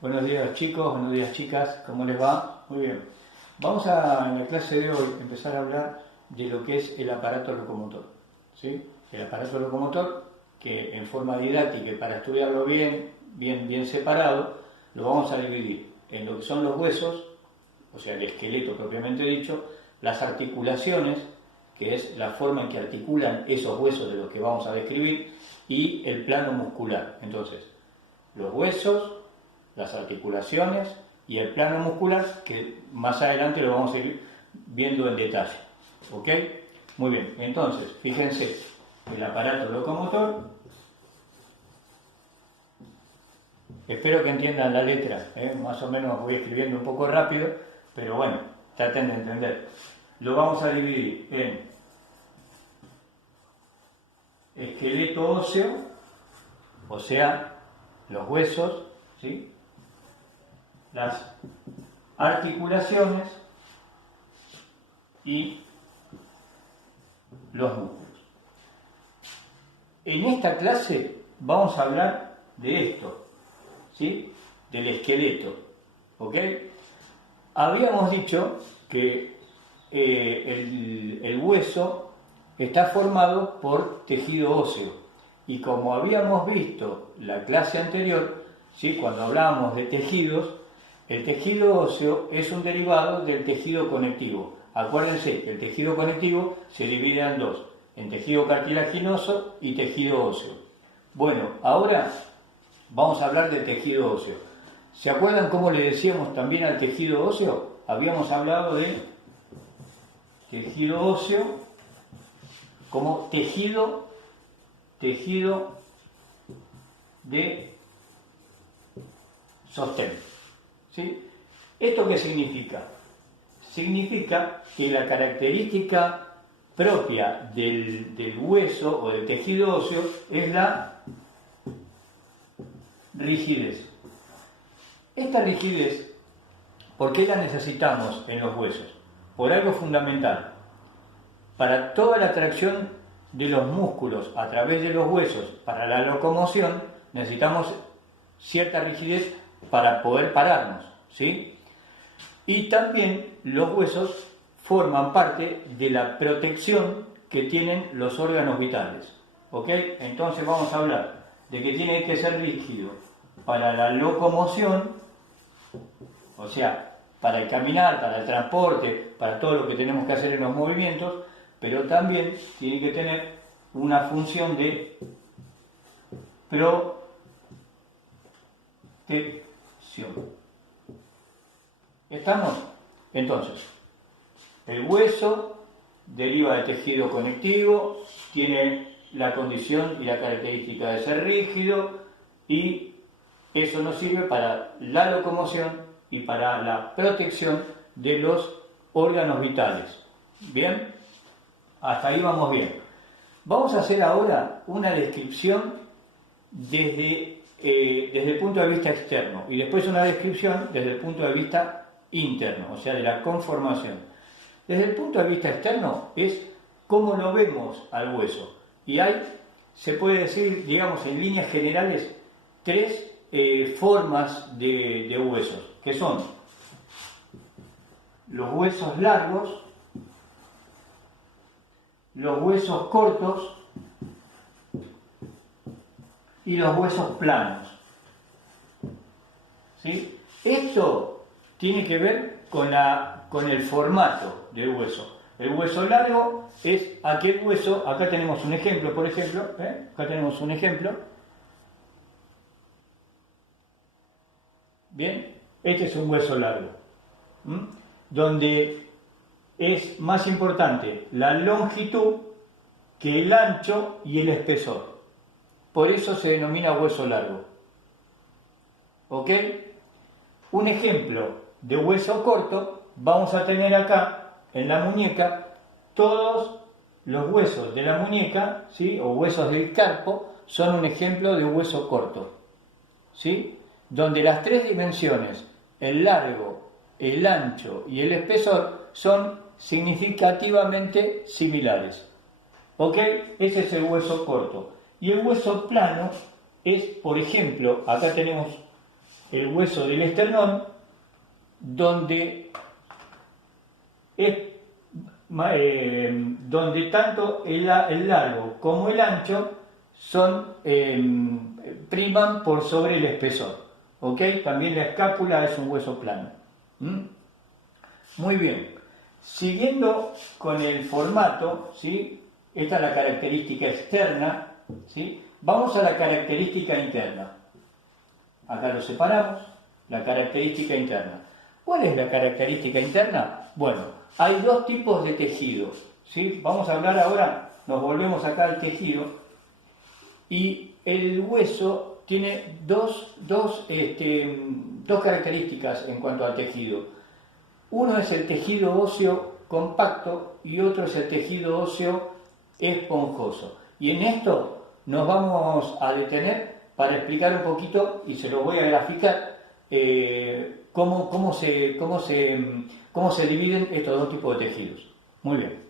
Buenos días chicos, buenos días chicas, ¿cómo les va? Muy bien. Vamos en la clase de hoy empezar a hablar de lo que es el aparato locomotor. ¿Sí? El aparato locomotor que en forma didáctica y para estudiarlo bien separado, lo vamos a dividir en lo que son los huesos, o sea el esqueleto propiamente dicho, las articulaciones, que es la forma en que articulan esos huesos de los que vamos a describir, y el plano muscular. Entonces, los huesos, las articulaciones y el plano muscular, que más adelante lo vamos a ir viendo en detalle. ¿Ok? Muy bien, entonces, fíjense, el aparato locomotor, espero que entiendan la letra, más o menos voy escribiendo un poco rápido, pero bueno, traten de entender. Lo vamos a dividir en esqueleto óseo, o sea, los huesos, ¿sí? Las articulaciones y los músculos. En esta clase vamos a hablar de esto, ¿sí? Del esqueleto, ¿ok? Habíamos dicho que el hueso está formado por tejido óseo, y como habíamos visto la clase anterior, ¿sí? Cuando hablábamos de tejidos, el tejido óseo es un derivado del tejido conectivo. Acuérdense que el tejido conectivo se divide en dos, en tejido cartilaginoso y tejido óseo. Bueno, ahora vamos a hablar del tejido óseo. ¿Se acuerdan cómo le decíamos también al tejido óseo? Habíamos hablado de tejido óseo como tejido de sostén. ¿Sí? ¿Esto qué significa? Significa que la característica propia del hueso o del tejido óseo es la rigidez. Esta rigidez, ¿por qué la necesitamos en los huesos? Por algo fundamental. Para toda la tracción de los músculos a través de los huesos para la locomoción, necesitamos cierta rigidez para poder pararnos, ¿sí? Y también los huesos forman parte de la protección que tienen los órganos vitales, ¿ok? Entonces vamos a hablar de que tiene que ser rígido para la locomoción, o sea, para el caminar, para el transporte, para todo lo que tenemos que hacer en los movimientos, pero también tiene que tener una función de protección. ¿Estamos? Entonces, el hueso deriva de tejido conectivo, tiene la condición y la característica de ser rígido, y eso nos sirve para la locomoción y para la protección de los órganos vitales. ¿Bien? Hasta ahí vamos bien. Vamos a hacer ahora una descripción desde el punto de vista externo, y después una descripción desde el punto de vista interno, o sea, de la conformación. Desde el punto de vista externo es cómo lo vemos al hueso. Y hay, se puede decir, digamos, en líneas generales, tres formas de huesos, que son los huesos largos, los huesos cortos y los huesos planos. ¿Sí? Esto tiene que ver con el formato del hueso. El hueso largo es aquel hueso, acá tenemos un ejemplo, por ejemplo, acá tenemos un ejemplo. Bien, este es un hueso largo, donde es más importante la longitud que el ancho y el espesor. Por eso se denomina hueso largo. ¿Ok? Un ejemplo de hueso corto, vamos a tener acá en la muñeca todos los huesos de la muñeca, ¿sí? O huesos del carpo, son un ejemplo de hueso corto, ¿sí? Donde las tres dimensiones, el largo, el ancho y el espesor, son significativamente similares. ¿Ok? Ese es el hueso corto. Y el hueso plano es, por ejemplo, acá tenemos el hueso del esternón, donde donde tanto el largo como el ancho priman por sobre el espesor. ¿Ok? También la escápula es un hueso plano. Muy bien. Siguiendo con el formato, ¿sí? Esta es la característica externa, ¿sí? Vamos a la característica interna. Acá lo separamos, la característica interna. ¿Cuál es la característica interna? Bueno, hay dos tipos de tejido, ¿sí? Vamos a hablar ahora, nos volvemos acá al tejido, y el hueso tiene dos características en cuanto al tejido. Uno es el tejido óseo compacto y otro es el tejido óseo esponjoso. Y en esto nos vamos a detener para explicar un poquito, y se lo voy a graficar, cómo se dividen estos dos tipos de tejidos. Muy bien.